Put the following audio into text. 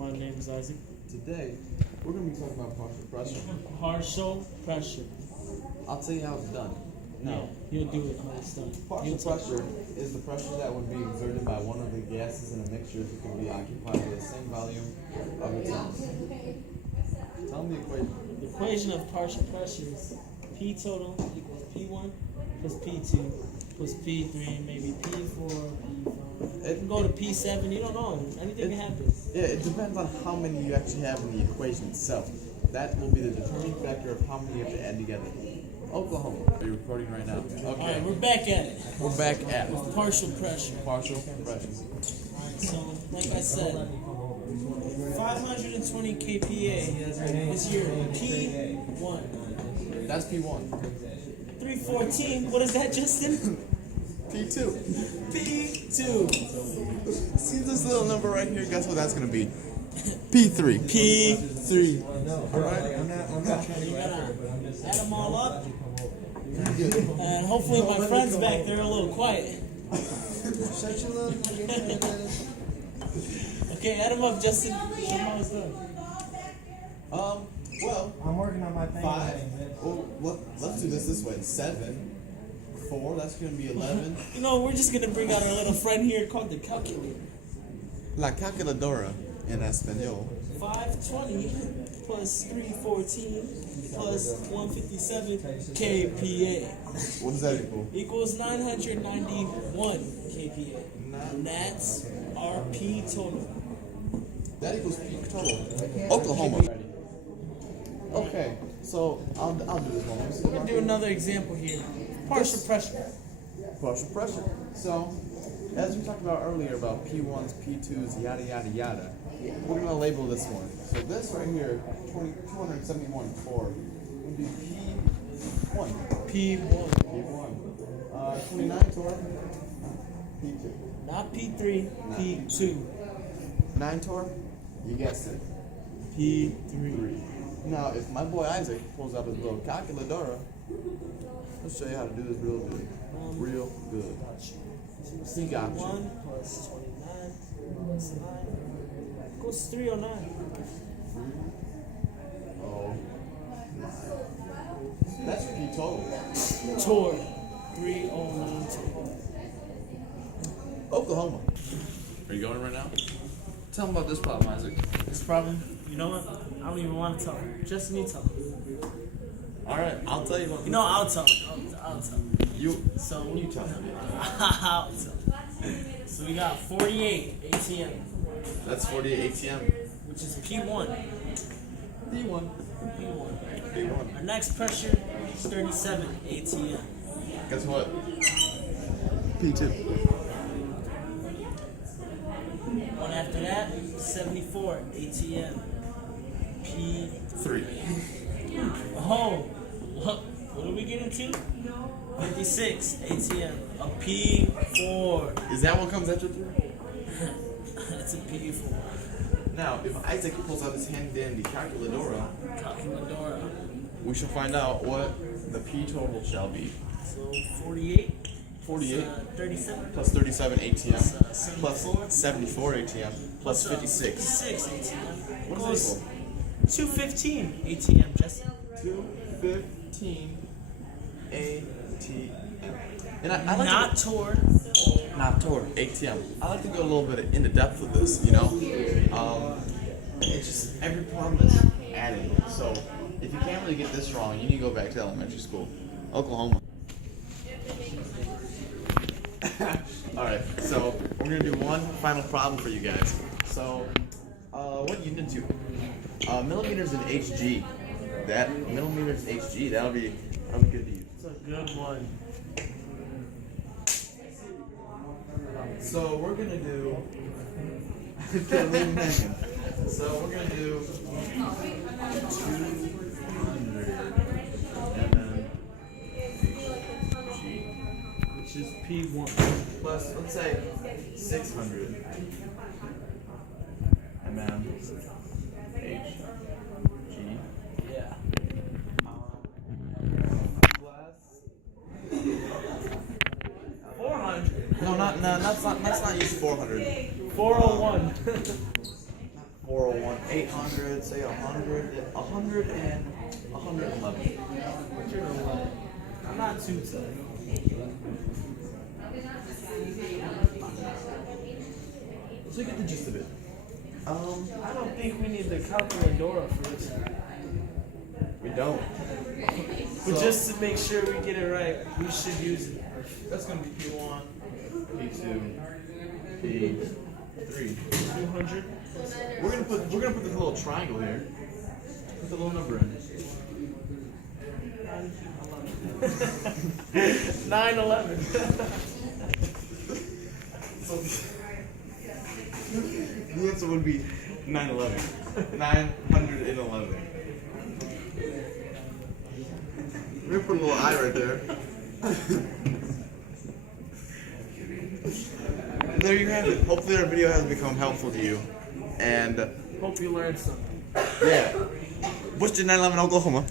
My name is Isaac. Today, we're going to be talking about partial pressure. Partial pressure. I'll tell you how it's done. Now, You'll do it how it's done. partial pressure is the pressure that would be exerted by one of the gases in a mixture that can be occupied with the same volume of its own. Tell me the equation. The equation of partial pressure is P total equals P1 plus P2 plus P3, maybe P4, P5. It can go to P7, you don't know. Anything can happen. Yeah, it depends on how many you actually have in the equation itself. That will be the determining factor of how many you have to add together. Oklahoma. Are you recording right now? Okay. Alright, we're back at it. We're back at With partial pressure. partial pressure. Alright, so like I said, 520 kPa is your P1. That's P1. 314, what is that, Justin? P2. P2. See this little number right here? Guess what that's going to be? P3. P3. Alright? You gotta add them all up. And hopefully my friends back there are a little quiet. Shut your little. Okay, add them up, Justin. Show them how it's done. Well, I'm working on my thing. 5. Well, let's do this way. 7. 4. That's going to be 11. You know, we're just gonna bring out our little friend here called the calculator. La calculadora en español. 520 plus 314 plus 157 kPa What does that equal? equals 991 kPa. And that's our P total. That equals P total. Oklahoma. Okay, so I'll do this one. We're gonna do another example here. Partial pressure. Partial pressure. So, as we talked about earlier about P1s, P2s, yada yada yada, we're gonna label this one. So this right here, 271 torr, would be P1. P1. P1. 29 torr, P2. Not P3, P2. 9 torr, you guessed it, P3. Now, if my boy Isaac pulls out his little calculadora, let's show you how to do this real good. Real good. He got you. 1 plus 29 plus 9 equals 309. Oh, that's P total. Torr. 309 torr. Oklahoma. Are you going right now? Tell them about this problem, Isaac. This problem, you know what? I don't even want to tell him. Just me tell him. Alright, I'll tell you about this. You know, I'll tell him. I'll tell him. So, what are you telling me? I'll tell him. So we got 48 ATM, That's 48 ATM. which is P1. P1. P1. P1. Our next pressure is 37 ATM. Guess what? P2. One after that, 74 ATM. P3. Oh, what are we getting to? 56 ATM. A P4. Is that what comes after 3? That's a P4. Now, if Isaac pulls out his handy calculadora, we shall find out what the P total shall be. So 48. 48 37. plus 37 ATM Plus, plus 74 ATM plus 56. 56 ATM. What Equals is that 215 ATM, Justin. equal? 215 ATM. And I like Not torr. not torr, ATM. I like to go a little bit into depth with this, you know? It's just every problem is adding. So if you can't really get this wrong, you need to go back to elementary school. Oklahoma. Alright, so we're going to do one final problem for you guys. So, what unit 2? Millimeters in HG. That, millimeters in HG, that'll be good to use. It's a good one. So we're gonna do. Can't leave him hanging. So we're gonna do 200 and then HG, Which is P1. plus let's say 600 and then HG. Yeah. Plus 400. no, let's not use 400. 401. 401, 800, say 100, 100 and 111. I'm not too tight. So you get the gist of it. I don't think we need the calculadora first. We don't. But just to make sure we get it right, we should use it. That's gonna be P1, P2, P3. 200. We're gonna put this little triangle here. Put the little number in. 911. So the answer would be 911. 911. We're gonna put a little eye right there. There you have it. Hopefully our video has become helpful to you. And Hope you learned something. yeah. What's your 911 Oklahoma?